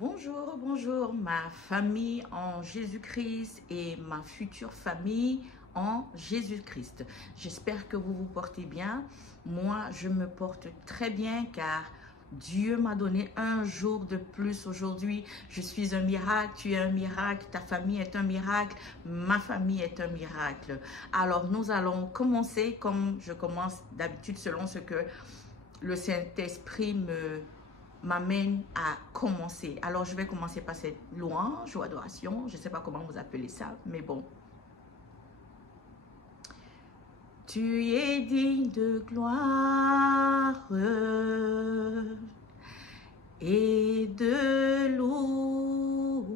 Bonjour, bonjour ma famille en Jésus-Christ et ma future famille en Jésus-Christ. J'espère que vous vous portez bien. Moi, je me porte très bien car Dieu m'a donné un jour de plus aujourd'hui. Je suis un miracle, tu es un miracle, ta famille est un miracle, ma famille est un miracle. Alors, nous allons commencer comme je commence d'habitude selon ce que le Saint-Esprit m'amène à commencer. Alors, je vais commencer par cette louange ou adoration. Je ne sais pas comment vous appelez ça, mais bon. Tu es digne de gloire et de louange.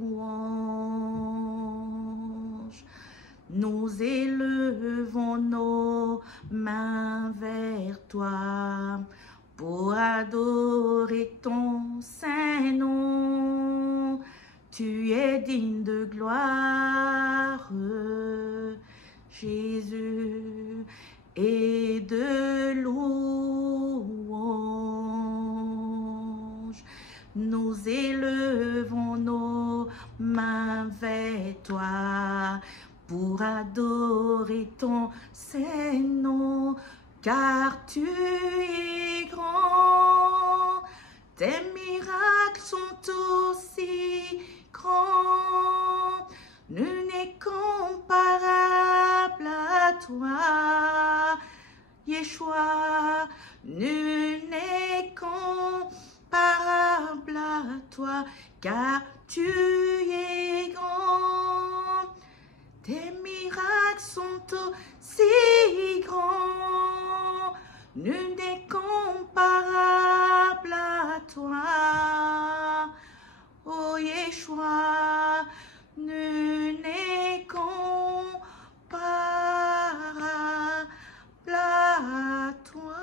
Nous élevons nos mains vers toi pour adorer ton saint nom. Tu es digne de gloire, Jésus, et de louange. Nous élevons nos mains vers toi pour adorer ton saint nom. Car tu es grand, tes miracles sont aussi grands. Nul n'est comparable à toi, Yeshua. Nul n'est comparable à toi, car tu es grand. Tes miracles sont aussi grands, nul n'est comparable à toi. Oh Yeshua, nul n'est comparable à toi.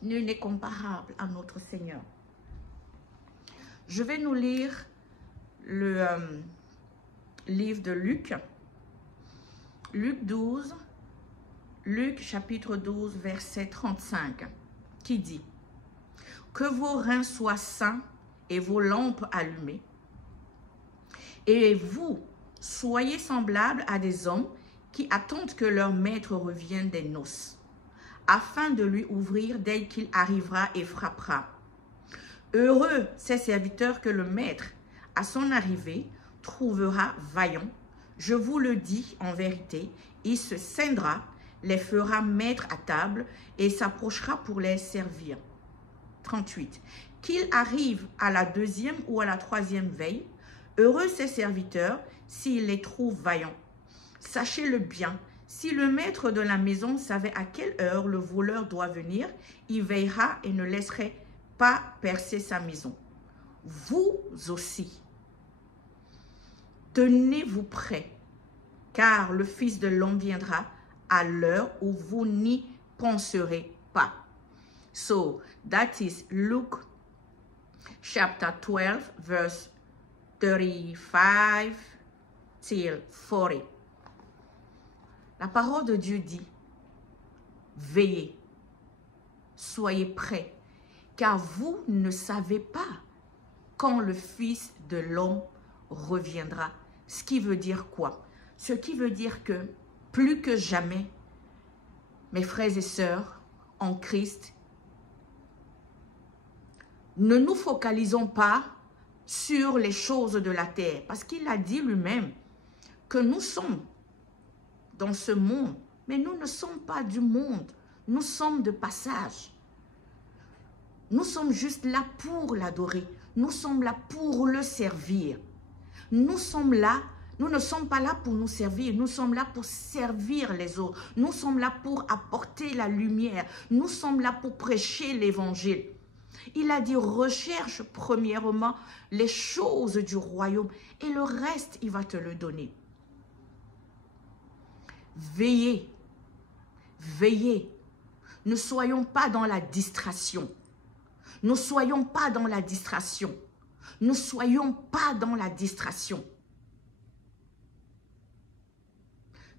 Nul n'est comparable à notre Seigneur. Je vais nous lire le livre de Luc, Luc 12, Luc chapitre 12, verset 35, qui dit « Que vos reins soient sains et vos lampes allumées, et vous, soyez semblables à des hommes qui attendent que leur maître revienne des noces, afin de lui ouvrir dès qu'il arrivera et frappera. Heureux ces serviteurs que le maître, à son arrivée, trouvera vaillants. Je vous le dis en vérité, il se scindra, les fera mettre à table et s'approchera pour les servir. 38. Qu'il arrive à la deuxième ou à la troisième veille, heureux ses serviteurs s'il les trouve vaillants. Sachez-le bien, si le maître de la maison savait à quelle heure le voleur doit venir, il veillera et ne laisserait pas percer sa maison. Vous aussi, tenez-vous prêts, car le Fils de l'homme viendra à l'heure où vous n'y penserez pas. So, that is Luke chapter 12, verse 35 till 40. La parole de Dieu dit, veillez, soyez prêts, car vous ne savez pas quand le Fils de l'homme reviendra. Ce qui veut dire quoi? Ce qui veut dire que plus que jamais, mes frères et sœurs en Christ, ne nous focalisons pas sur les choses de la terre, parce qu'il a dit lui-même que nous sommes dans ce monde, mais nous ne sommes pas du monde, nous sommes de passage. Nous sommes juste là pour l'adorer. Nous sommes là pour le servir. Nous sommes là, nous ne sommes pas là pour nous servir. Nous sommes là pour servir les autres. Nous sommes là pour apporter la lumière. Nous sommes là pour prêcher l'évangile. Il a dit, recherche premièrement les choses du royaume et le reste, il va te le donner. Veillez, veillez. Ne soyons pas dans la distraction. Ne soyons pas dans la distraction. Ne soyons pas dans la distraction.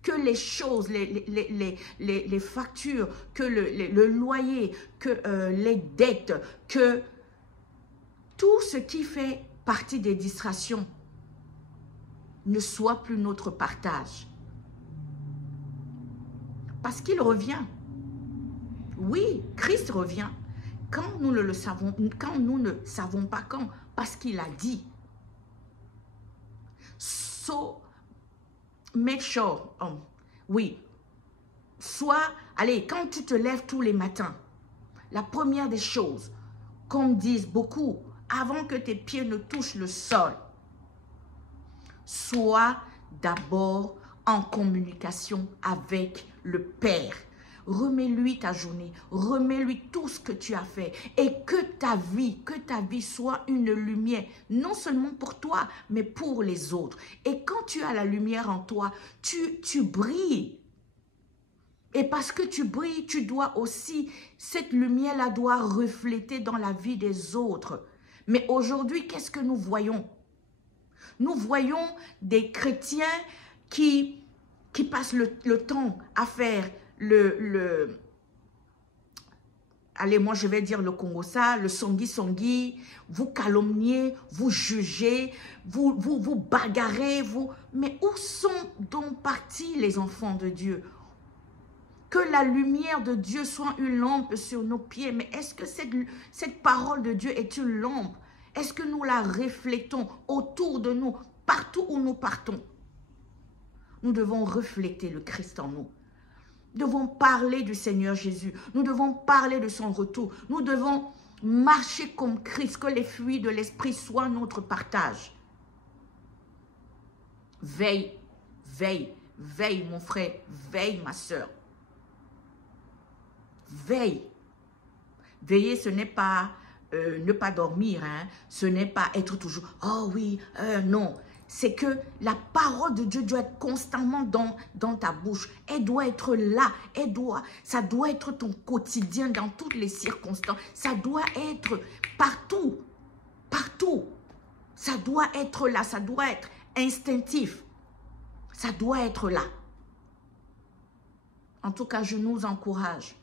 que les choses, les factures, que le loyer, que les dettes, que tout ce qui fait partie des distractions ne soit plus notre partage. Parce qu'il revient. Oui, Christ revient. Quand nous ne le savons, quand nous ne savons pas quand, parce qu'il a dit. So, make sure, oui, soit, allez, quand tu te lèves tous les matins, la première des choses, comme disent beaucoup, avant que tes pieds ne touchent le sol, sois d'abord en communication avec le Père. Remets-lui ta journée, remets-lui tout ce que tu as fait et que ta vie soit une lumière, non seulement pour toi, mais pour les autres. Et quand tu as la lumière en toi, tu brilles. Et parce que tu brilles, tu dois aussi, cette lumière-là doit refléter dans la vie des autres. Mais aujourd'hui, qu'est-ce que nous voyons? Nous voyons des chrétiens qui passent le temps à faire allez, moi je vais dire le Congo ça, le songui, vous calomniez, vous jugez, vous bagarrez, mais où sont donc partis les enfants de Dieu? Que la lumière de Dieu soit une lampe sur nos pieds, mais est-ce que cette parole de Dieu est une lampe? Est-ce que nous la reflétons autour de nous, partout où nous partons? Nous devons refléter le Christ en nous. Nous devons parler du Seigneur Jésus. Nous devons parler de son retour. Nous devons marcher comme Christ, que les fruits de l'Esprit soient notre partage. Veille, veille, veille mon frère, veille ma soeur. Veille. Veiller, ce n'est pas ne pas dormir, hein. Ce n'est pas être toujours, oh oui, non. C'est que la parole de Dieu doit être constamment dans ta bouche. Elle doit être là. Ça doit être ton quotidien dans toutes les circonstances. Ça doit être partout. Partout. Ça doit être là. Ça doit être instinctif. Ça doit être là. En tout cas, je nous encourage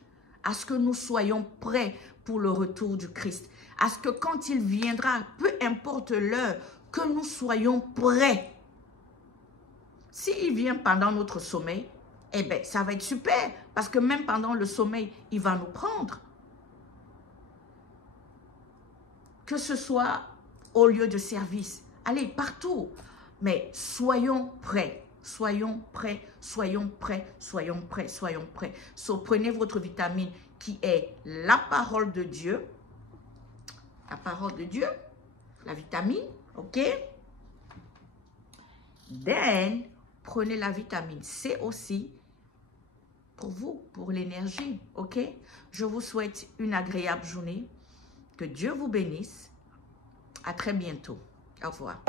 à ce que nous soyons prêts pour le retour du Christ. À ce que quand il viendra, peu importe l'heure, que nous soyons prêts. S'il vient pendant notre sommeil, eh bien, ça va être super. Parce que même pendant le sommeil, il va nous prendre. Que ce soit au lieu de service. Allez, partout. Mais soyons prêts. Soyons prêts, soyons prêts, soyons prêts, soyons prêts. So, prenez votre vitamine qui est la parole de Dieu. La parole de Dieu. La vitamine. OK? Then, prenez la vitamine C aussi pour vous, pour l'énergie. OK? Je vous souhaite une agréable journée. Que Dieu vous bénisse. À très bientôt. Au revoir.